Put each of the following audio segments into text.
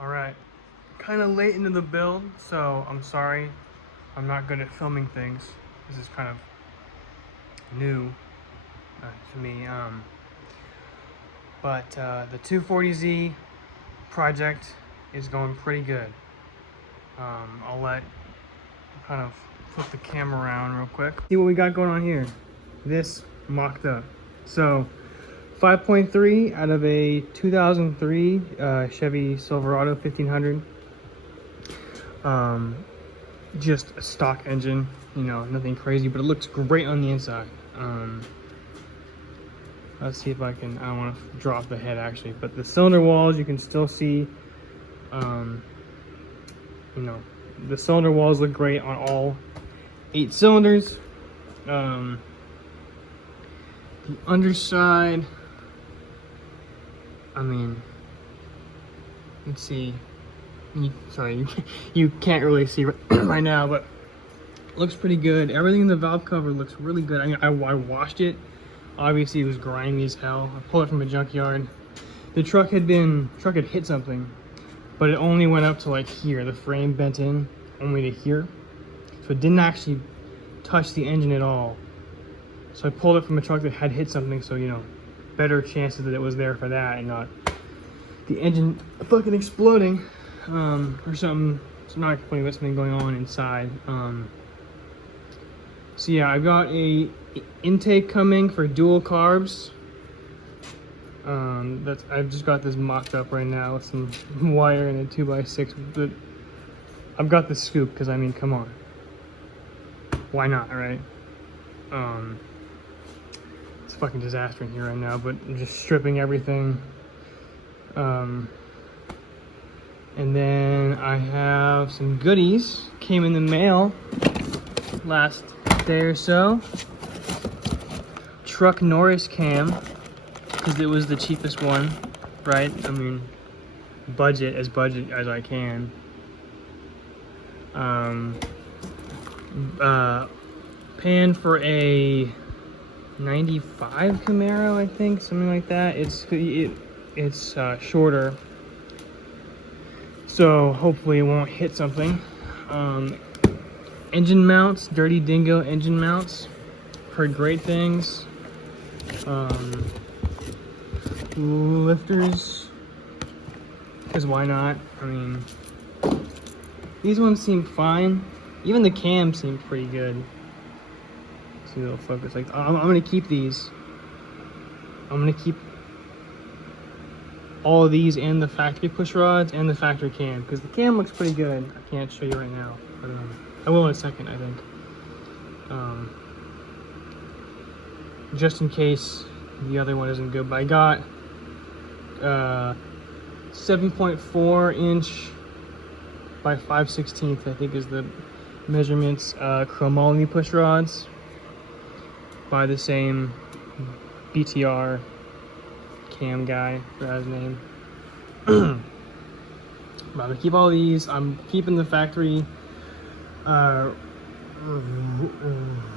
All right, kind of late into the build, so I'm sorry. I'm not good at filming things. This is kind of new to me. But the 240Z project is going pretty good. I'll kind of flip the camera around real quick. See what we got going on here. This mocked up. So 5.3 out of a 2003 Chevy Silverado 1500. Just a stock engine, you know, nothing crazy, but it looks great on the inside. Let's see if I don't want to drop the head actually, but the cylinder walls you can still see, you know, the cylinder walls look great on all 8 cylinders. The underside, I mean, let's see. You can't really see right now, but it looks pretty good. Everything in the valve cover looks really good. I mean, I washed it. Obviously, it was grimy as hell. I pulled it from a junkyard. The truck had hit something, but it only went up to like here. The frame bent in only to here, so it didn't actually touch the engine at all. So I pulled it from a truck that had hit something, so you know, better chances that it was there for that and not the engine fucking exploding, or something. It's not explaining what's been going on inside. So yeah, I've got a intake coming for dual carbs. I've just got this mocked up right now with some wire and a 2x6. But I've got the scoop because I mean, come on, why not, right? It's a fucking disaster in here right now, but I'm just stripping everything. And then I have some goodies came in the mail last day or so. Truck Norris cam, because it was the cheapest one, right? I mean, budget as I can. Paying for a 95 Camaro, I think, something like that. It's shorter, so hopefully it won't hit something. Engine mounts, Dirty Dingo engine mounts. Heard great things. Lifters, because why not? I mean, these ones seem fine. Even the cam seemed pretty good. Let's see, it'll focus. Like, I'm gonna keep these. I'm gonna keep all of these and the factory push rods and the factory cam, because the cam looks pretty good. I can't show you right now, but I will in a second, I think. Just in case the other one isn't good, but I got 7.4 inch by 5/16, I think is the measurements, chromoly push rods by the same BTR cam guy, forgot his name. But I'm gonna keep all these. I'm keeping the factory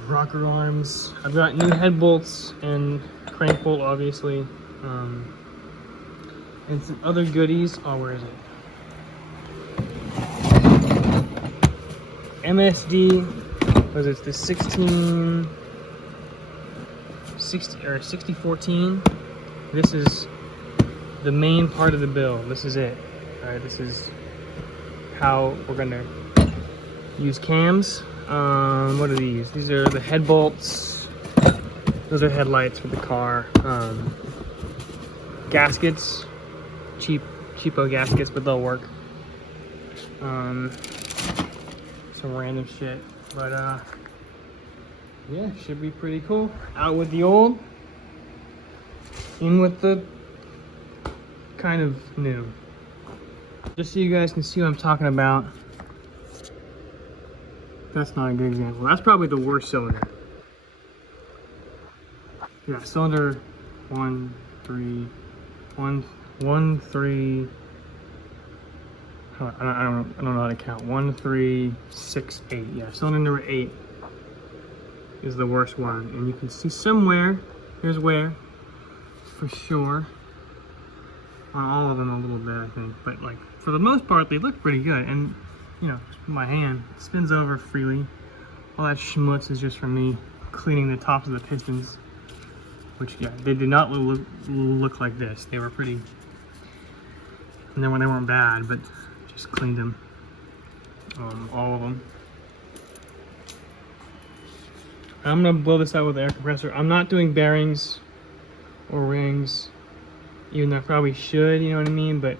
rocker arms. I've got new head bolts and crank bolt, obviously, and some other goodies. Oh, where is it? MSD, was it the 6014? This is the main part of the build. This is it. All right, this is how we're gonna use cams. What are these? These are the head bolts. Those are headlights for the car. Gaskets, cheapo gaskets, but they'll work. Some random shit, but yeah, should be pretty cool. Out with the old, in with the kind of new. Just so you guys can see what I'm talking about. That's not a good example. That's probably the worst cylinder. Yeah, cylinder 1, 3. I don't know how to count. 1, 3, 6, 8. Yeah, cylinder number 8 is the worst one, and you can see somewhere. Here's where, for sure. on all of them a little bit, I think. But like for the most part, they look pretty good. And you know, my hand spins over freely. All that schmutz is just from me cleaning the tops of the pistons, which yeah, they did not look like this. They were pretty, and then when they weren't bad, but just cleaned them, all of them. I'm gonna blow this out with the air compressor. I'm not doing bearings or rings, even though I probably should, you know what I mean? But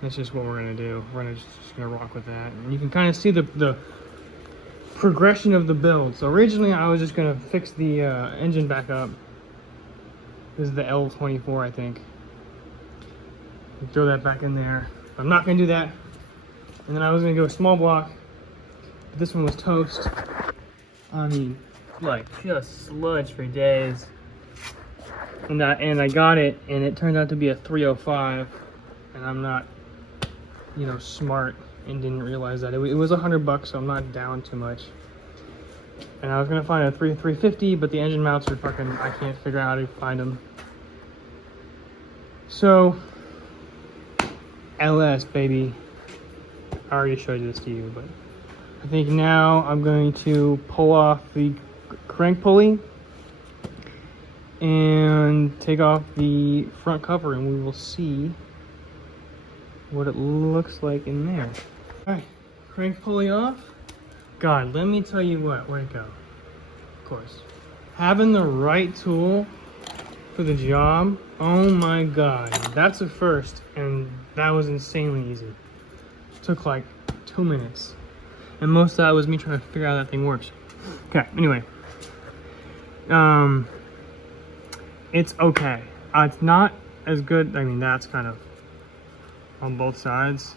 that's just what we're gonna do. We're just gonna rock with that. And you can kind of see the progression of the build. So originally I was just gonna fix the engine back up. This is the L24, I think. And throw that back in there. I'm not gonna do that. And then I was gonna go small block, but this one was toast. I mean, like just sludge for days. And I got it, and it turned out to be a 305, and I'm not, you know, smart and didn't realize that it was $100, so I'm not down too much. And I was gonna find a 350, but the engine mounts are fucking, I can't figure out how to find them. So, LS baby. I already showed this to you, but I think now I'm going to pull off the crank pulley and take off the front cover, and we will see what it looks like in there. All right, crank pulley off. God, let me tell you what, where'd it go? Of course. Having the right tool for the job, oh my God, that's a first, and that was insanely easy. Took like 2 minutes. And most of that was me trying to figure out how that thing works. Okay, anyway. It's okay. It's not as good. I mean, that's kind of on both sides.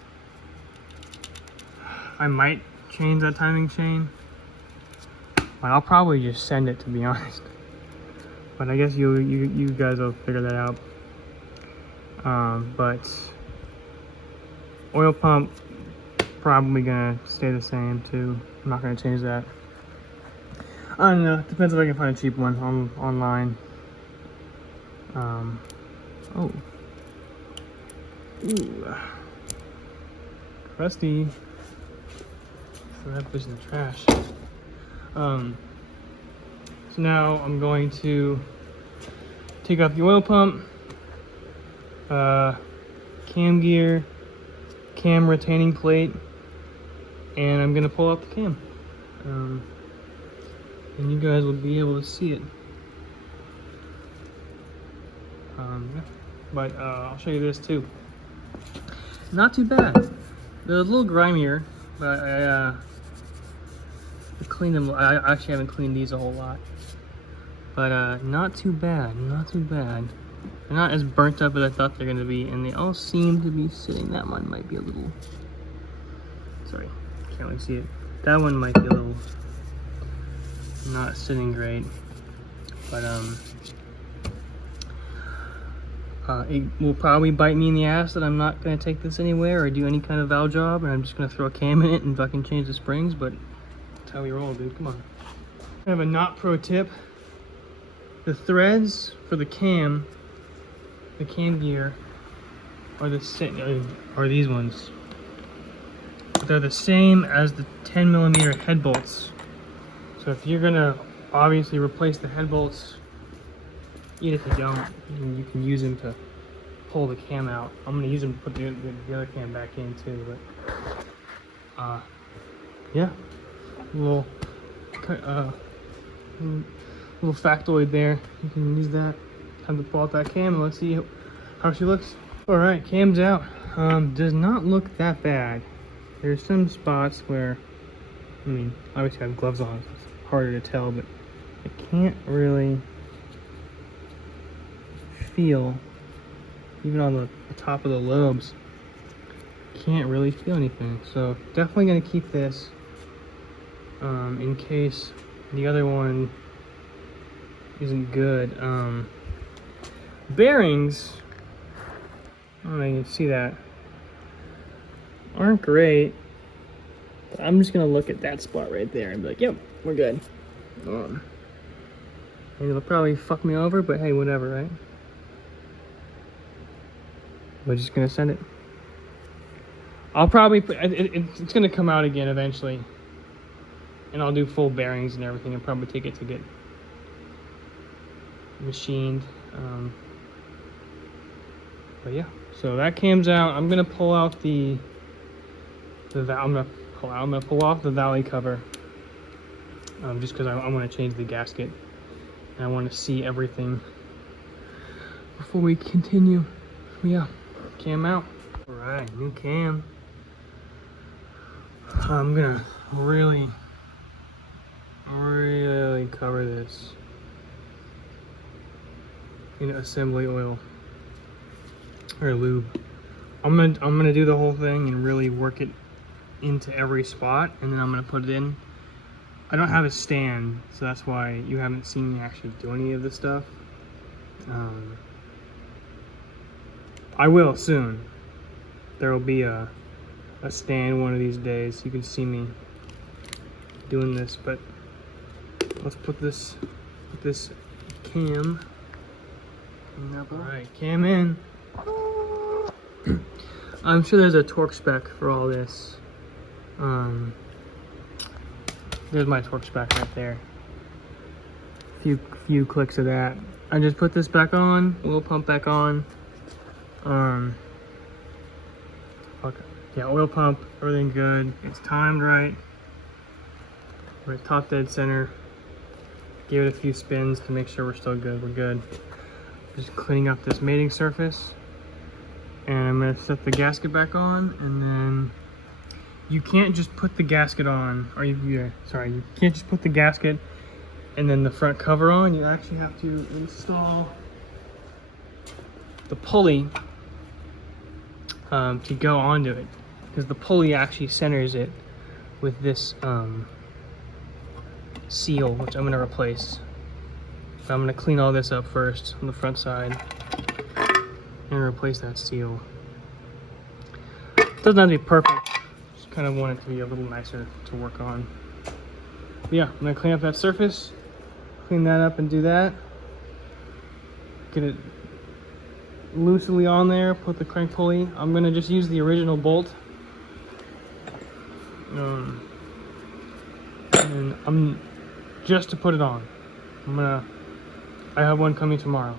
I might change that timing chain, but I'll probably just send it, to be honest. But I guess you guys will figure that out. But oil pump probably gonna stay the same too. I'm not gonna change that. I don't know. Depends if I can find a cheap one online. Oh. Ooh. Crusty. Throw that bitch in the trash. So now I'm going to take off the oil pump, cam gear, cam retaining plate, and I'm gonna pull out the cam. And you guys will be able to see it. But I'll show you this too. Not too bad. They're a little grimier, but I cleaned them. I actually haven't cleaned these a whole lot. But not too bad, not too bad. They're not as burnt up as I thought they're gonna be, and they all seem to be sitting. That one might be a little, sorry, can't really see it. That one might be a little not sitting great, but it will probably bite me in the ass that I'm not gonna take this anywhere or do any kind of valve job, and I'm just gonna throw a cam in it and fucking change the springs, but that's how we roll, dude, come on. I have a not pro tip. The threads for the cam gear are are these ones. They're the same as the 10mm head bolts. So if you're gonna obviously replace the head bolts, even if you don't, you can use them to pull the cam out. I'm gonna use them to put the other cam back in too. But yeah, little factoid there. You can use that. Time to pull out that cam and let's see how she looks. All right, cam's out. Does not look that bad. There's some spots where, I mean, obviously I have gloves on, so it's harder to tell, but I can't really feel, even on the top of the lobes, can't really feel anything. So definitely gonna keep this in case the other one isn't good. Bearings, I don't know if you can see that, aren't great. But I'm just gonna look at that spot right there and be like, yep, we're good. It'll probably fuck me over, but hey, whatever, right? we're just gonna send it. I'll probably put, it's gonna come out again eventually, and I'll do full bearings and everything, and probably take it to get machined. But yeah, so that cam's out. I'm gonna pull out I'm gonna pull off the valley cover, just because I want to change the gasket, and I want to see everything before we continue. But yeah, cam out. All right, new cam. I'm gonna really cover this in assembly oil or lube. I'm gonna do the whole thing and really work it into every spot, and then I'm gonna put it in. I don't have a stand, so that's why you haven't seen me actually do any of this stuff. I will soon. There will be a stand one of these days. You can see me doing this, but let's put this cam. All right, cam in. I'm sure there's a torque spec for all this. There's my torque spec right there. Few clicks of that. I just put this back on, oil pump back on. Okay. Yeah, oil pump, everything good. It's timed right. We're at top dead center. Give it a few spins to make sure we're still good. We're good. Just cleaning up this mating surface. And I'm gonna set the gasket back on, and then you can't just put the gasket on, or you can't just put the gasket and then the front cover on. You actually have to install the pulley to go onto it, because the pulley actually centers it with this seal, which I'm gonna replace. But I'm gonna clean all this up first on the front side and replace that seal. Doesn't have to be perfect, just kind of want it to be a little nicer to work on. But yeah, I'm gonna clean up that surface, clean that up and do that. Get it loosely on there, put the crank pulley. I'm gonna just use the original bolt. And I'm just to put it on. I have one coming tomorrow.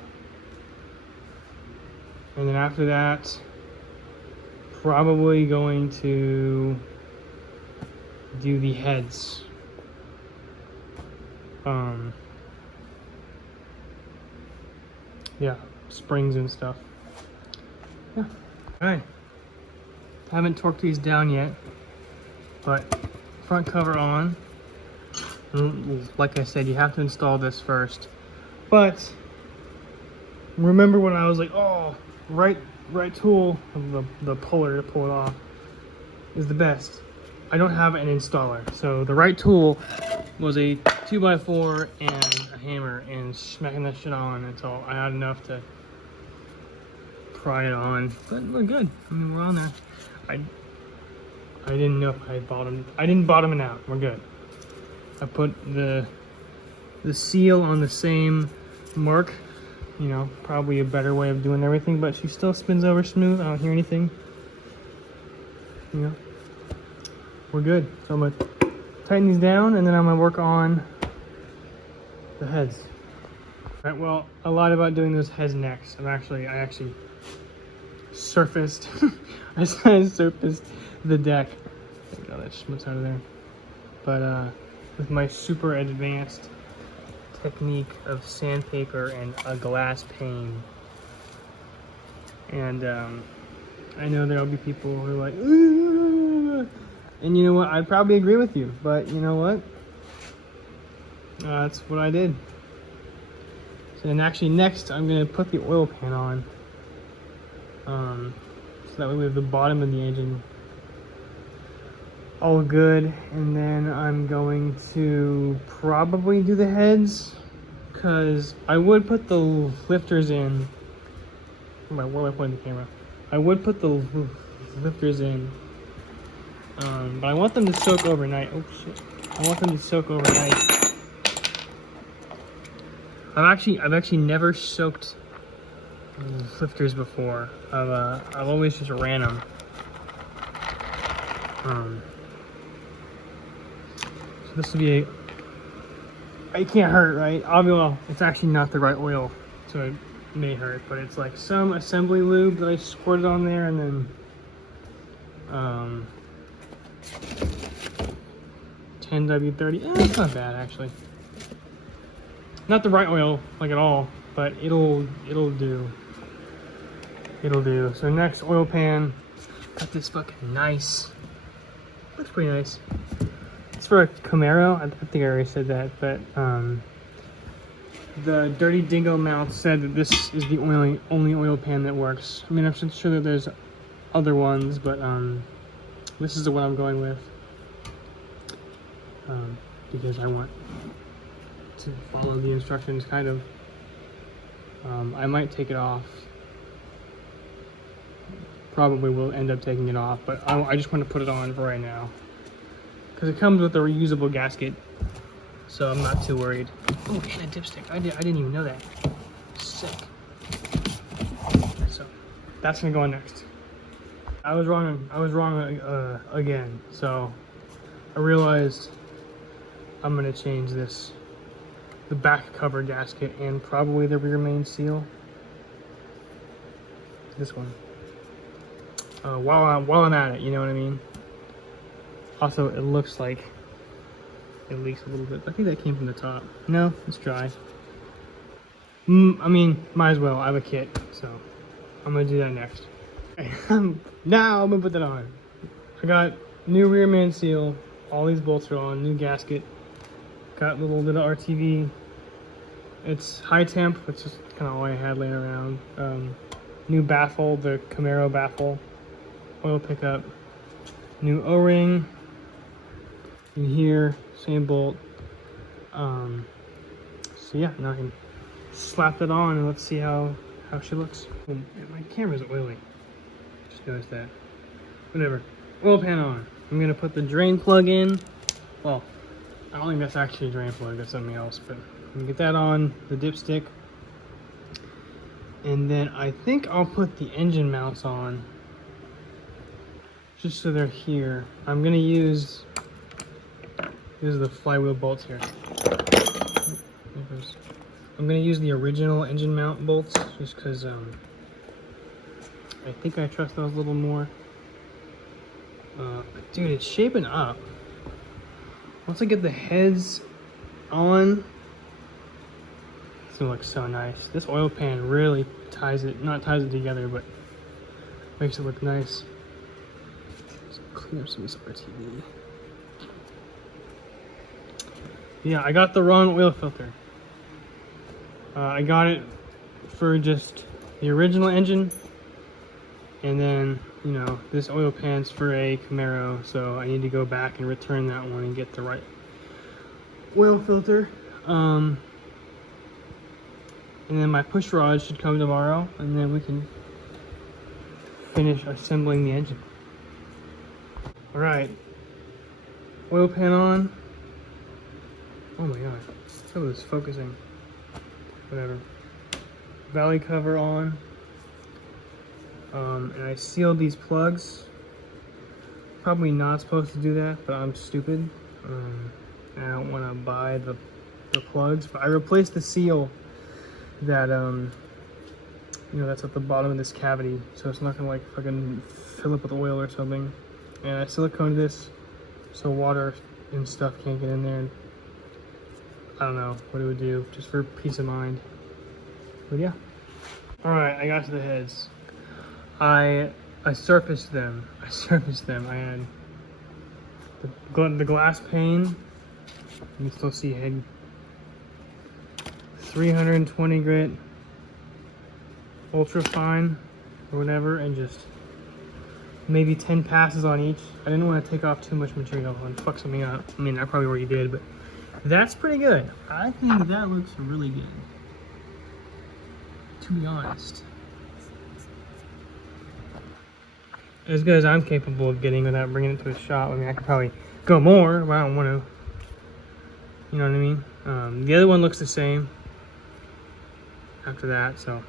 And then after that, probably going to do the heads. Yeah, springs and stuff. Yeah. Alright. Haven't torqued these down yet, but front cover on. Like I said, you have to install this first. But remember when I was like, oh, right tool, the puller to pull it off is the best. I don't have an installer, so the right tool was a 2x4 and a hammer, and smacking that shit on until I had enough to pry it on. But we're good. I mean, we're on there. I didn't know if I didn't bottom it out. We're good. I put the seal on the same mark. You know, probably a better way of doing everything, but she still spins over smooth. I don't hear anything. You know, we're good. So I'm gonna tighten these down, and then I'm gonna work on the heads. All right, well, I lied about doing those heads next. I actually surfaced. I surfaced the deck. Take all that schmutz out of there. But with my super advanced technique of sandpaper and a glass pane. And I know there'll be people who are like, "Ugh." And you know what? I'd probably agree with you, but you know what? That's what I did. So then actually next I'm gonna put the oil pan on. So that way we have the bottom of the engine all good, and then I'm going to probably do the heads, because I would put the lifters in. Where am I pointing the camera? I would put the lifters in, but I want them to soak overnight. Oh shit! I want them to soak overnight. I've actually never soaked lifters before. I've always just ran them. So this will be it can't hurt, right? Well, it's actually not the right oil, so it may hurt, but it's like some assembly lube that I squirted on there, and then 10W30. It's not bad actually. Not the right oil, like at all, but it'll do. It'll do. So next, oil pan. Got this fucking nice. Looks pretty nice. It's for a Camaro. I think I already said that, but the Dirty Dingo mount said that this is the only oil pan that works. I mean, I'm sure that there's other ones, but this is the one I'm going with because I want to follow the instructions, kind of. I might take it off. Probably will end up taking it off, but I just want to put it on for right now because it comes with a reusable gasket, so I'm not too worried. Oh, and a dipstick. I didn't even know that. Sick. So that's gonna go on next. I was wrong again. So I realized I'm gonna change this, the back cover gasket, and probably the rear main seal. This one. While I'm at it, you know what I mean? Also, it looks like it leaks a little bit. I think that came from the top. No, it's dry. I mean, might as well. I have a kit, so I'm gonna do that next. Okay. Now I'm gonna put that on. I got new rear main seal. All these bolts are on. New gasket. Got a little bit of RTV. It's high temp, which is kind of all I had laying around. New baffle, the Camaro baffle. Oil pickup. New O-ring. In here, same bolt. So yeah, now I can slap that on and let's see how she looks. And my camera's oily. Just noticed that. Whatever. Oil pan on. I'm gonna put the drain plug in. Well, I don't think that's actually a drain plug, that's something else, but I'm gonna get that on, the dipstick. And then I think I'll put the engine mounts on, just so they're here. I'm gonna use, these are the flywheel bolts here. I'm gonna use the original engine mount bolts, just because I think I trust those a little more. But dude, it's shaping up. Once I get the heads on, it's gonna look so nice. This oil pan really ties it together, but makes it look nice. Let's clean up some of this RTV. Yeah, I got the wrong oil filter. I got it for just the original engine, and then, you know, this oil pan's for a Camaro, so I need to go back and return that one and get the right oil filter. And then my push rod should come tomorrow, and then we can finish assembling the engine. All right, oil pan on. Oh my god, some of this focusing. Whatever. Valley cover on. And I sealed these plugs. Probably not supposed to do that, but I'm stupid. I don't want to buy the plugs, but I replaced the seal that you know, that's at the bottom of this cavity, so it's not gonna like fucking fill up with oil or something. And I siliconed this so water and stuff can't get in there. I don't know what it would do, just for peace of mind. But yeah. All right, I got to the heads. I surfaced them. I had the glass pane. You can still see head. 320 grit, ultra fine, or whatever, and just maybe 10 passes on each. I didn't want to take off too much material and fuck something up. I mean, I probably already did, but that's pretty good. I think that looks really good, to be honest. As good as I'm capable of getting without bringing it to a shop. I mean, I could probably go more, but I don't want to. You know what I mean? The other one looks the same after that, so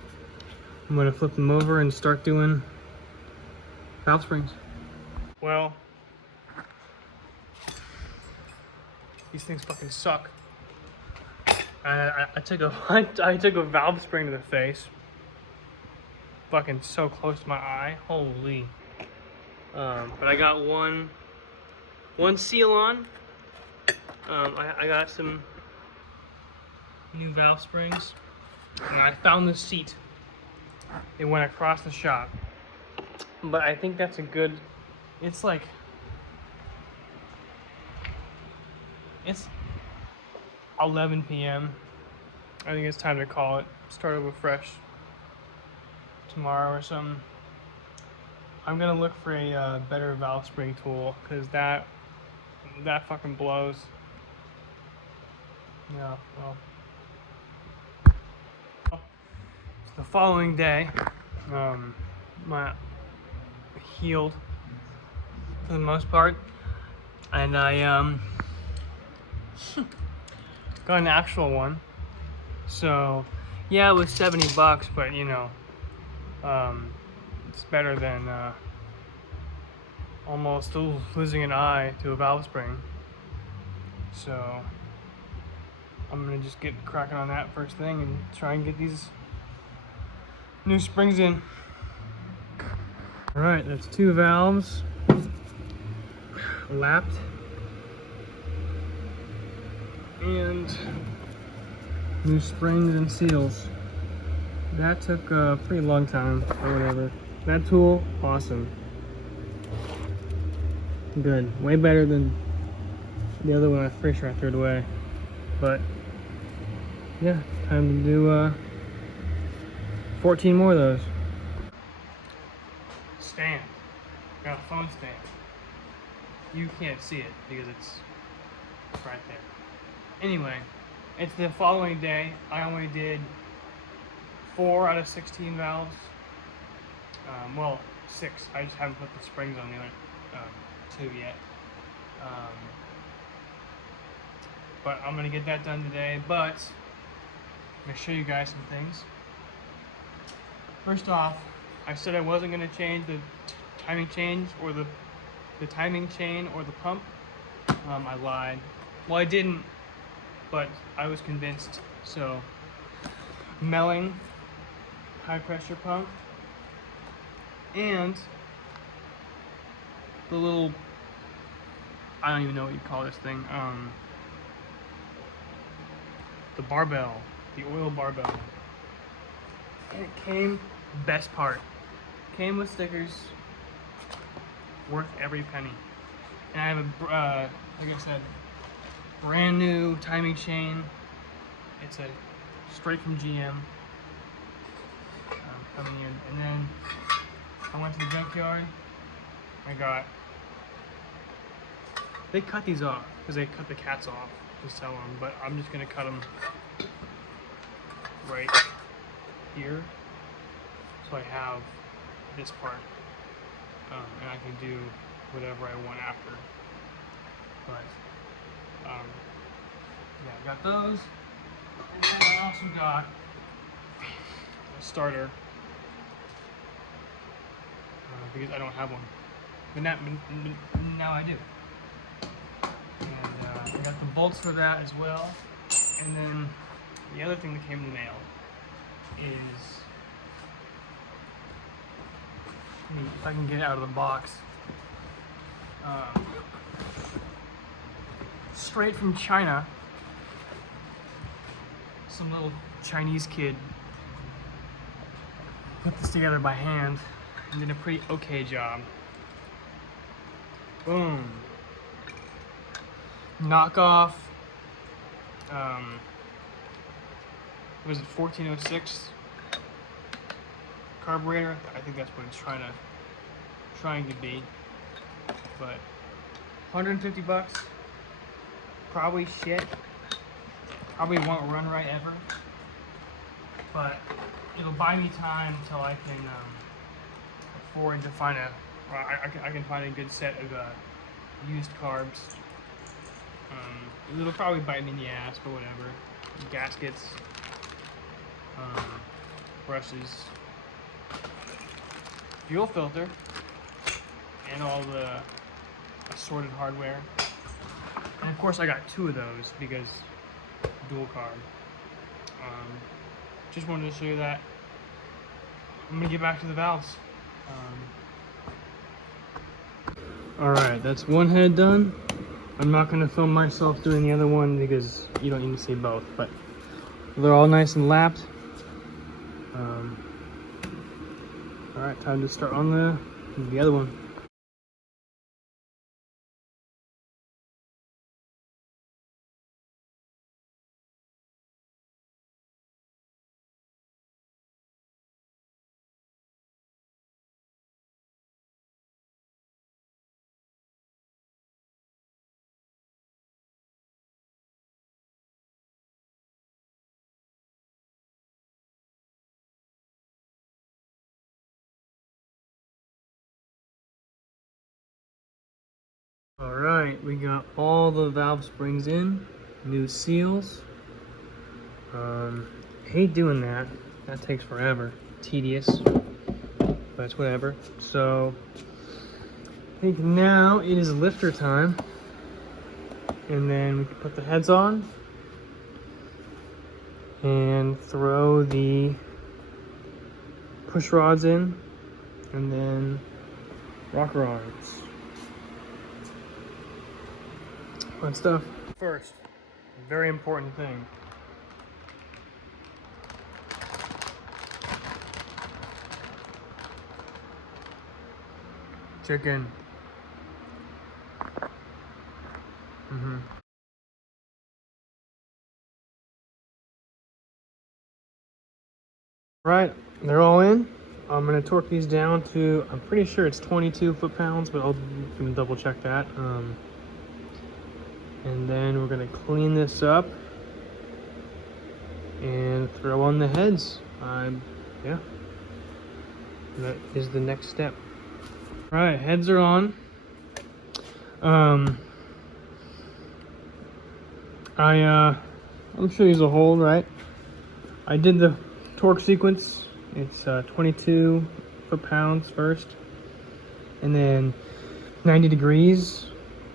I'm gonna flip them over and start doing valve springs. Well, these things fucking suck. I took a I took a valve spring to the face. Fucking so close to my eye. Holy. But I got one seal on. I got some new valve springs, and I found the seat. It went across the shop, but I think that's a good. It's like it's 11 p.m. I think it's time to call it. Start over fresh tomorrow or something. I'm gonna look for a better valve spring tool, because that fucking blows. Yeah, well. The following day, my healed for the most part, and I got an actual one. So yeah, it was $70, but you know, it's better than almost losing an eye to a valve spring. So I'm gonna just get cracking on that first thing and try and get these new springs in. All right, that's 2 valves lapped, and new springs and seals. That took a pretty long time, or whatever. That tool, awesome. Good, way better than the other one. I'm pretty sure I threw it away. But yeah, time to do 14 more of those. Stand. Got a phone stand. You can't see it because it's right there. Anyway, it's the following day. I only did 4 out of 16 valves. Well, 6. I just haven't put the springs on the other 2 yet. But I'm gonna get that done today. But I'm gonna show you guys some things. First off, I said I wasn't gonna change the timing chain or the timing chain or the pump. I lied. Well, I didn't, but I was convinced. So, Melling high pressure pump and the little, I don't even know what you call this thing. The barbell, the oil barbell. And it came, best part, came with stickers, worth every penny. And I have a, like I said, brand new timing chain. It's a straight from GM. Coming in, and then I went to the junkyard. I got. They cut these off because they cut the cats off to sell them, but I'm just gonna cut them right here, so I have this part, and I can do whatever I want after. But yeah, I got those, and I also got a starter because I don't have one, but now I do. And I got the bolts for that as well. And then the other thing that came in the mail is, if I can get it out of the box, straight from China. Some little Chinese kid put this together by hand and did a pretty okay job. Boom. Knockoff, was it 1406 carburetor? I think that's what it's trying to be. But $150, probably shit. Probably won't run right ever. But it'll buy me time until I can afford to find I can find a good set of used carbs. It'll probably bite me in the ass, but whatever. Gaskets, brushes, fuel filter, and all the assorted hardware. And of course I got 2 of those because dual carb. Just wanted to show you that. I'm gonna get back to the valves. Alright, that's one head done. I'm not gonna film myself doing the other one because you don't need to see both, but they're all nice and lapped. Alright, time to start on the other one. Alright, we got all the valve springs in, new seals. Hate doing that. That takes forever. Tedious. But it's whatever. So I think now it is lifter time. And then we can put the heads on and throw the push rods in and then rocker arms. Fun stuff. First, very important thing. Chicken. Right, they're all in. I'm gonna torque these down to, I'm pretty sure it's 22 foot-pounds, but I'll double check that. And then we're gonna clean this up and throw on the heads. Yeah, that is the next step. All right, heads are on. I'm sure these will hold, right? I did the torque sequence. It's 22 foot-pounds first, and then 90 degrees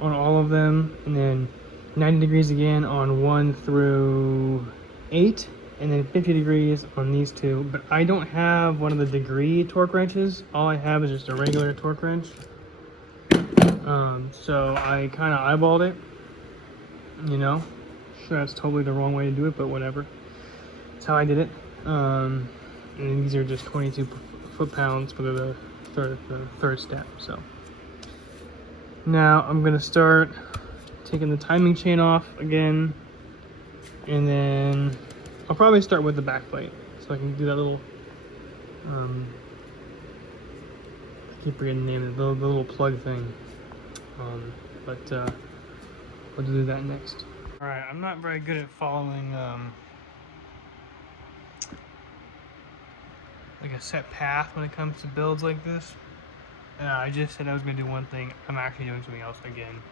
on all of them, and then 90 degrees again on 1 through 8, and then 50 degrees on these 2. But I don't have one of the degree torque wrenches. All I have is just a regular torque wrench. So I kind of eyeballed it, you know. Sure, that's totally the wrong way to do it, but whatever. That's how I did it. And these are just 22 foot-pounds for the third step. So now I'm gonna start taking the timing chain off again, and then I'll probably start with the back plate so I can do that little I keep forgetting the name of it, the little plug thing. But we'll do that next. All right, I'm not very good at following like a set path when it comes to builds like this. I just said I was gonna do one thing. I'm actually doing something else again,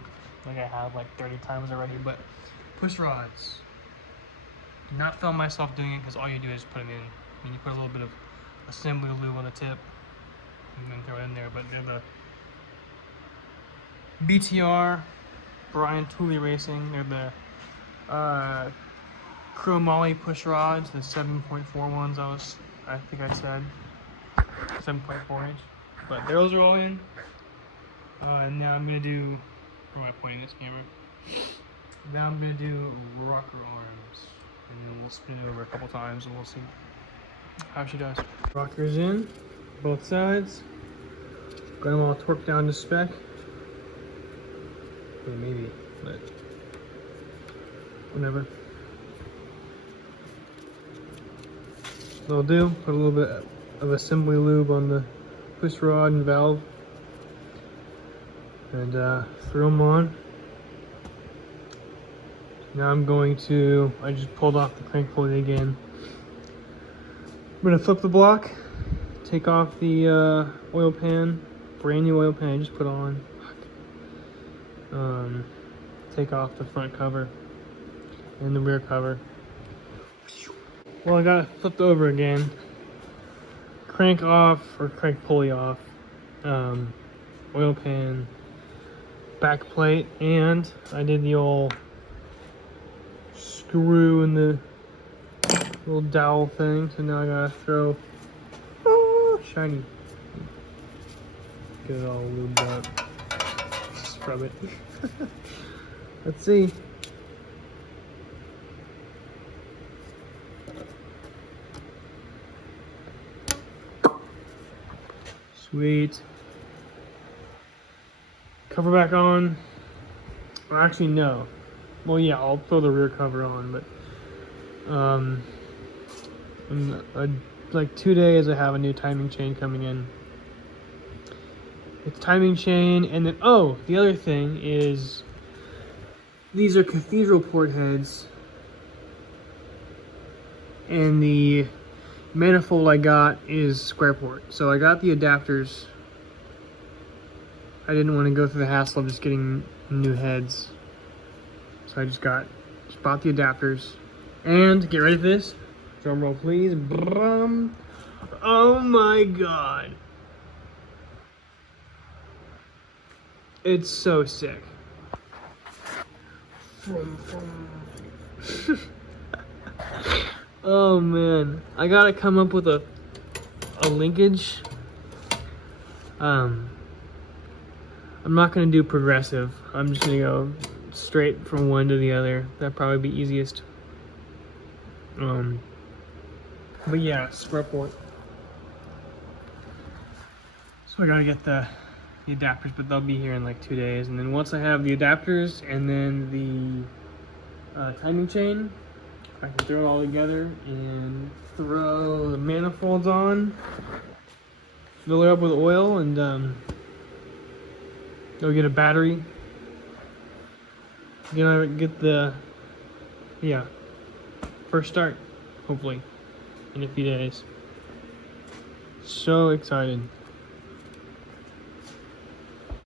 like I have like 30 times already. But push rods. Do not film myself doing it because all you do is put them in. I mean, you put a little bit of assembly lube on the tip and then throw it in there. But they're the BTR Brian Tooley Racing. They're the chromoly push rods, the 7.4 ones. I think I said 7.4 inch. But those are all in. And now I'm gonna do. Where am I pointing this camera? Now I'm gonna do rocker arms, and then we'll spin it over a couple times, and we'll see how she does. Rockers in, both sides. Got them all torqued down to spec. Yeah, maybe, but whatever. They'll do. Put a little bit of assembly lube on the push rod and valve, and throw them on. Now I'm going to, I just pulled off the crank pulley again. I'm gonna flip the block, take off the oil pan, brand new oil pan I just put on. Take off the front cover and the rear cover. Well, I got it flipped over again. crank off or crank pulley off, oil pan, back plate, and I did the old screw in the little dowel thing. So now I gotta throw, oh, shiny. Get it all lubed up. Scrub it. Let's see. Sweet. Cover back on. Or actually, no. Well, yeah, I'll throw the rear cover on, but in like 2 days I have a new timing chain coming in. It's timing chain, and then the other thing is these are cathedral port heads, and the manifold I got is square port. So I got the adapters. I didn't want to go through the hassle of just getting new heads. So I just bought the adapters. And get ready for this. Drum roll please. Brum. Oh my god. It's so sick. Oh man, I gotta come up with a linkage. I'm not gonna do progressive. I'm just gonna go straight from one to the other. That'd probably be easiest. But yeah, square port. So I gotta get the adapters, but they'll be here in like 2 days. And then once I have the adapters and then the timing chain, I can throw it all together and throw the manifolds on, fill it up with oil, and go get a battery. Get the first start, hopefully, in a few days. So excited.